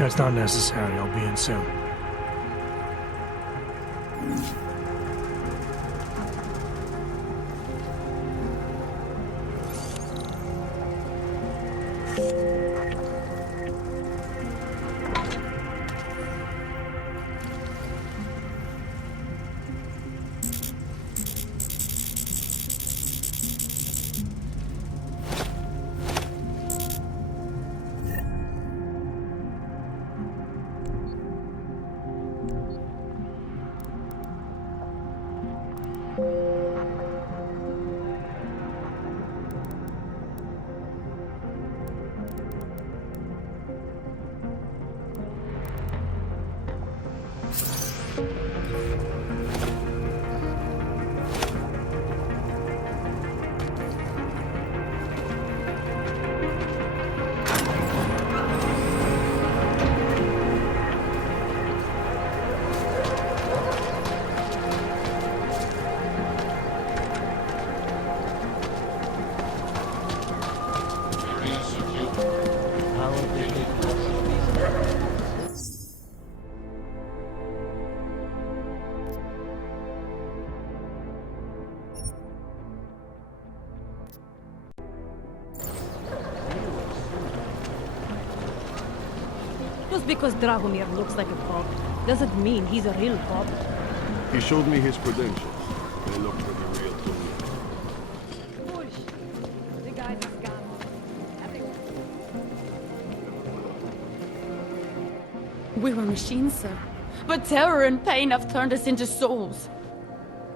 That's not necessary. I'll be in soon. Just because Dragomir looks like a cop doesn't mean he's a real cop. He showed me his credentials. They look pretty real to me. Push. The guy's a scam. We were machines, sir. But terror and pain have turned us into souls.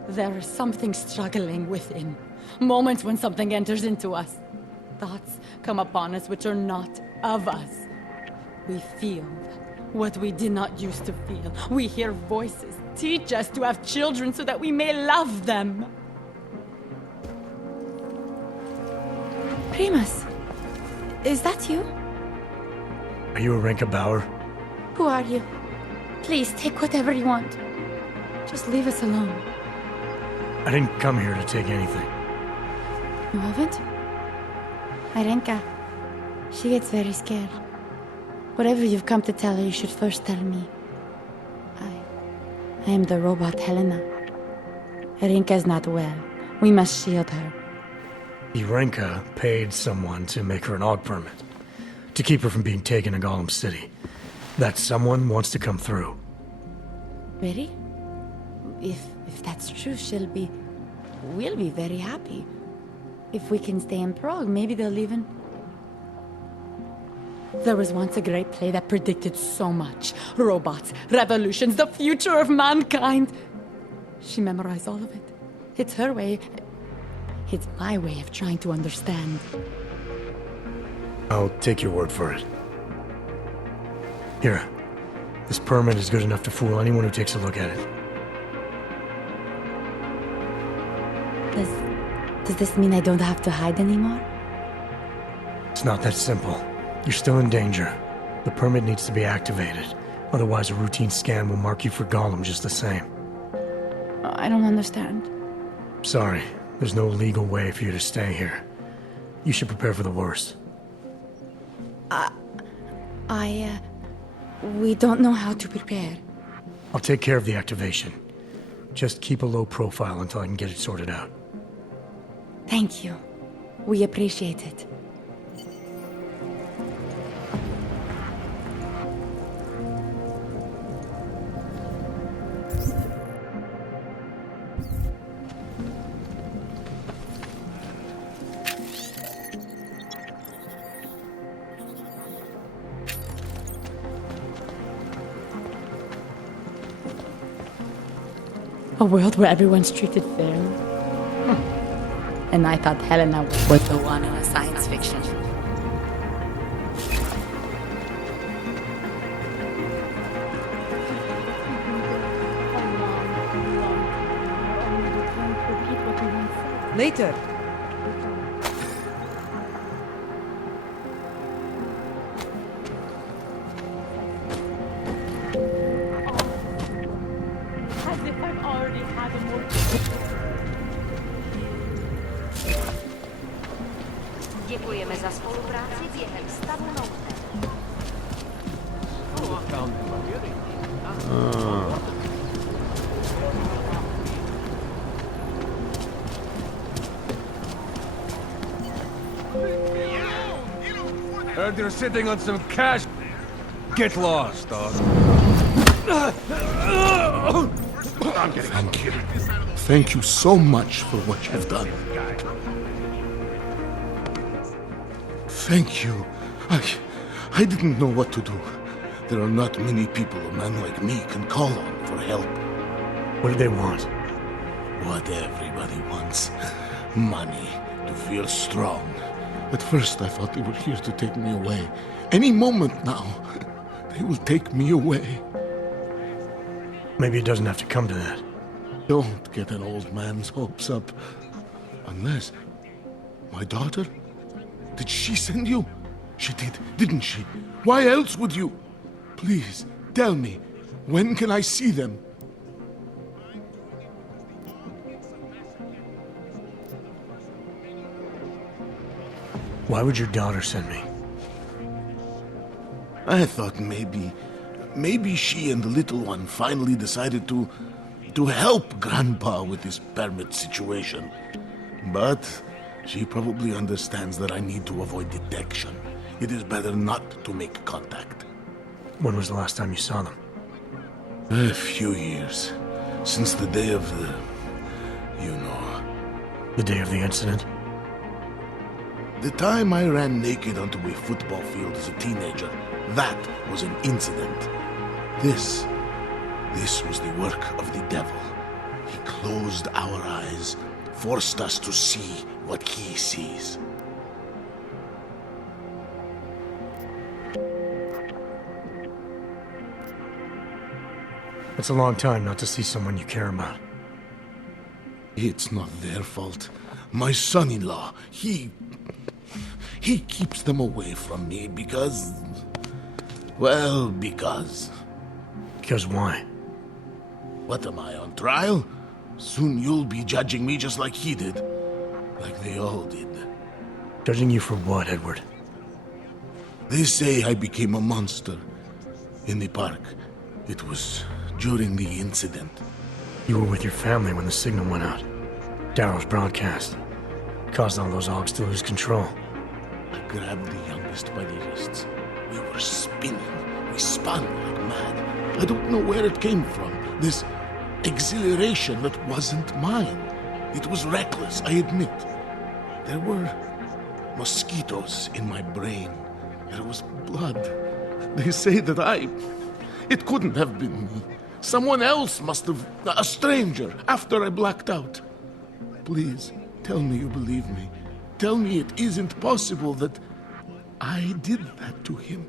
There is something struggling within. Moments when something enters into us. Thoughts come upon us which are not of us. We feel what we did not used to feel. We hear voices teach us to have children so that we may love them. Primus, is that you? Are you a Renka Bauer? Who are you? Please, take whatever you want. Just leave us alone. I didn't come here to take anything. You haven't? Irenka, she gets very scared. Whatever you've come to tell her, you should first tell me. I am the robot Helena. Irenka is not well. We must shield her. Renka paid someone to make her an AUG permit. To keep her from being taken to Gollum City. That someone wants to come through. Really? If that's true, we'll be very happy. If we can stay in Prague, maybe they'll even... There was once a great play that predicted so much. Robots, revolutions, the future of mankind. She memorized all of it. It's her way. It's my way of trying to understand. I'll take your word for it. Here. This permit is good enough to fool anyone who takes a look at it. Does this mean I don't have to hide anymore? It's not that simple. You're still in danger. The permit needs to be activated. Otherwise, a routine scan will mark you for Gollum just the same. I don't understand. Sorry. There's no legal way for you to stay here. You should prepare for the worst. We don't know how to prepare. I'll take care of the activation. Just keep a low profile until I can get it sorted out. Thank you. We appreciate it. A world where everyone's treated fairly. And I thought Helena was the one in a science fiction. Later. As if I've already had a more... Děkujeme za spolupráci během stavu nouze. Heard you're sitting on some cash. Get lost, dog. Thank you. Thank you so much for what you've done. Thank you. I didn't know what to do. There are not many people a man like me can call on for help. What do they want? What everybody wants. Money. To feel strong. At first I thought they were here to take me away. Any moment now, they will take me away. Maybe it doesn't have to come to that. Don't get an old man's hopes up. Unless... My daughter? Did she send you? She did, didn't she? Why else would you? Please, tell me. When can I see them? Why would your daughter send me? I thought maybe she and the little one finally decided to help Grandpa with his permit situation. But she probably understands that I need to avoid detection. It is better not to make contact. When was the last time you saw them? A few years. Since the day of the... you know. The day of the incident? The time I ran naked onto a football field as a teenager, that was an incident. This was the work of the devil. He closed our eyes, forced us to see what he sees. It's a long time not to see someone you care about. It's not their fault. My son-in-law, he keeps them away from me because... well, because... Because why? What am I, on trial? Soon you'll be judging me just like he did. Like they all did. Judging you for what, Edward? They say I became a monster. In the park. It was during the incident. You were with your family when the signal went out. Darrow's broadcast. Caused all those Augs to lose control. I grabbed the youngest by the wrists. We were spinning. We spun like mad. I don't know where it came from. This exhilaration that wasn't mine. It was reckless, I admit. There were mosquitoes in my brain. There was blood. They say that it couldn't have been me. Someone else must have... a stranger, after I blacked out. Please, tell me you believe me. Tell me it isn't possible that I did that to him.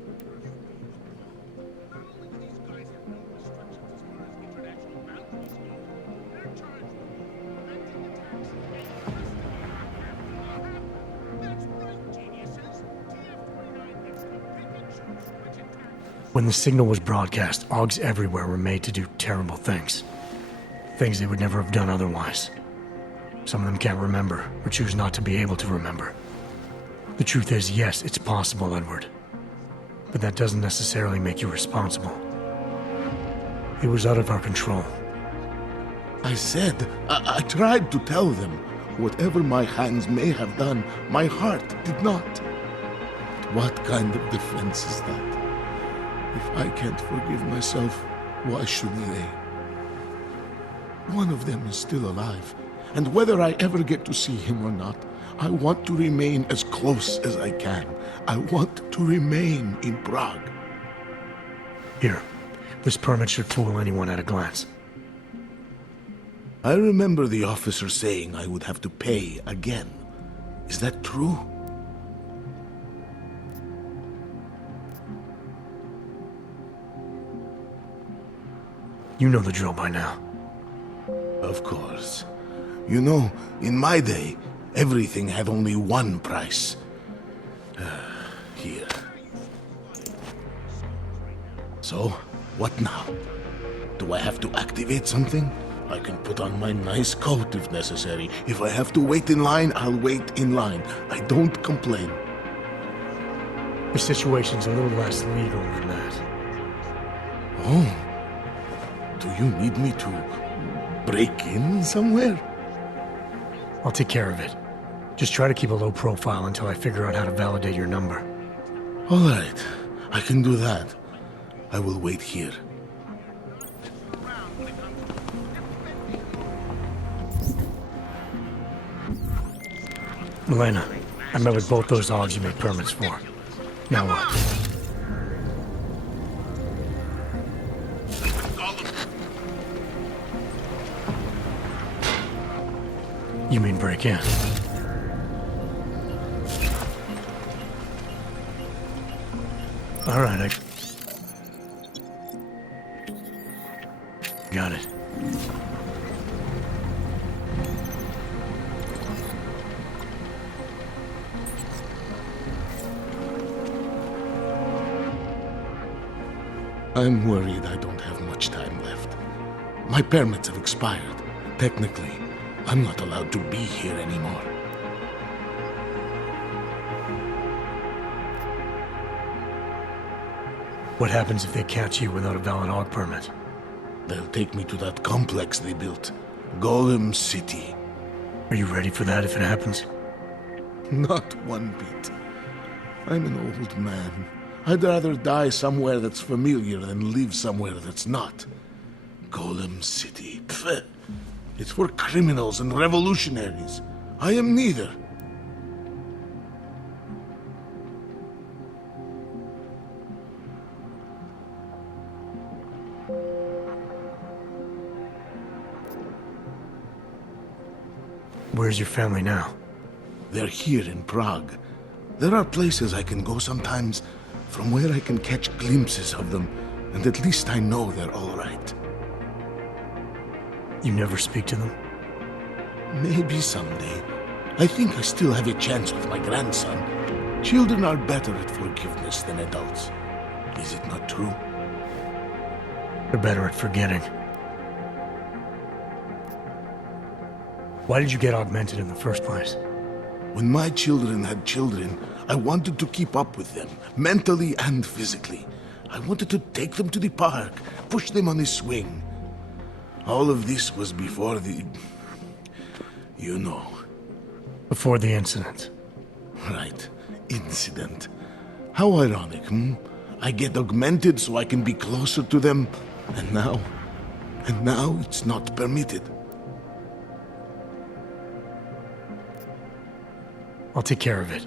When the signal was broadcast, Augs everywhere were made to do terrible things. Things they would never have done otherwise. Some of them can't remember, or choose not to be able to remember. The truth is, yes, it's possible, Edward. But that doesn't necessarily make you responsible. It was out of our control. I said, I tried to tell them. Whatever my hands may have done, my heart did not. But what kind of defense is that? If I can't forgive myself, why should they? One of them is still alive, and whether I ever get to see him or not, I want to remain as close as I can. I want to remain in Prague. Here, this permit should fool anyone at a glance. I remember the officer saying I would have to pay again. Is that true? You know the drill by now. Of course. You know, in my day, everything had only one price. Here. So, what now? Do I have to activate something? I can put on my nice coat if necessary. If I have to wait in line, I'll wait in line. I don't complain. The situation's a little less legal than that. Oh. Do you need me to break in somewhere? I'll take care of it. Just try to keep a low profile until I figure out how to validate your number. All right, I can do that. I will wait here. Milena, I met with both those Augs you made permits for. Now what? You mean break in? All right, I got it. I'm worried I don't have much time left. My permits have expired. Technically, I'm not allowed to be here anymore. What happens if they catch you without a valid Aug permit? They'll take me to that complex they built. Golem City. Are you ready for that if it happens? Not one bit. I'm an old man. I'd rather die somewhere that's familiar than live somewhere that's not. Golem City. Pfft. It's for criminals and revolutionaries. I am neither. Where's your family now? They're here in Prague. There are places I can go sometimes from where I can catch glimpses of them, and at least I know they're all right. You never speak to them? Maybe someday. I think I still have a chance with my grandson. Children are better at forgiveness than adults. Is it not true? They're better at forgetting. Why did you get augmented in the first place? When my children had children, I wanted to keep up with them, mentally and physically. I wanted to take them to the park, push them on a swing. All of this was before the... you know. Before the incident. Right. Incident. How ironic, hmm? I get augmented so I can be closer to them, and now it's not permitted. I'll take care of it.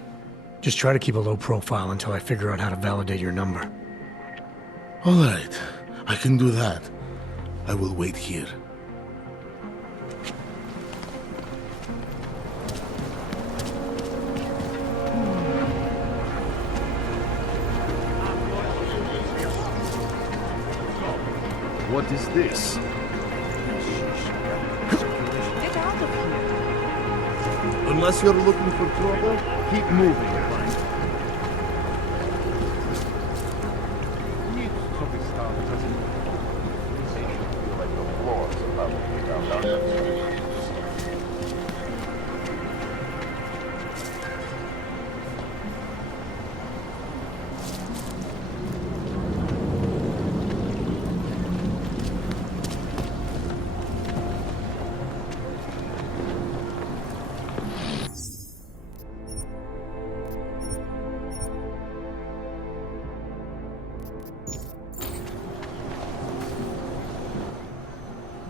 Just try to keep a low profile until I figure out how to validate your number. All right. I can do that. I will wait here. What is this? Get out of here. Unless you're looking for trouble, keep moving.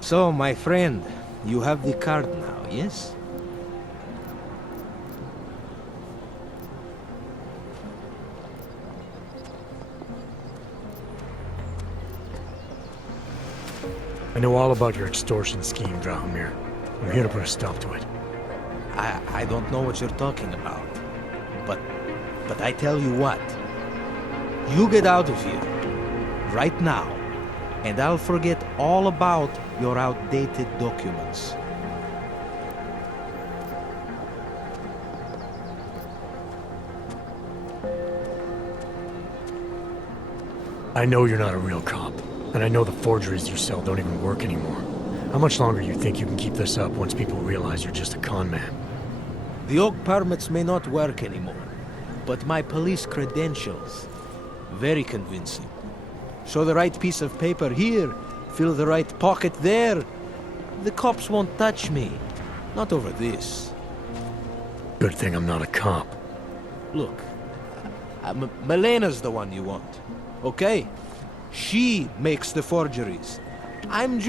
So, my friend, you have the card now, yes? I know all about your extortion scheme, Drahomir. I'm here to put a stop to it. I don't know what you're talking about. But I tell you what. You get out of here. Right now. And I'll forget all about your outdated documents. I know you're not a real cop, and I know the forgeries you sell don't even work anymore. How much longer do you think you can keep this up once people realize you're just a con man? The Oak permits may not work anymore, but my police credentials, very convincing. Show the right piece of paper here, fill the right pocket there. The cops won't touch me. Not over this. Good thing I'm not a cop. Look, Melena's the one you want. Okay? She makes the forgeries. I'm just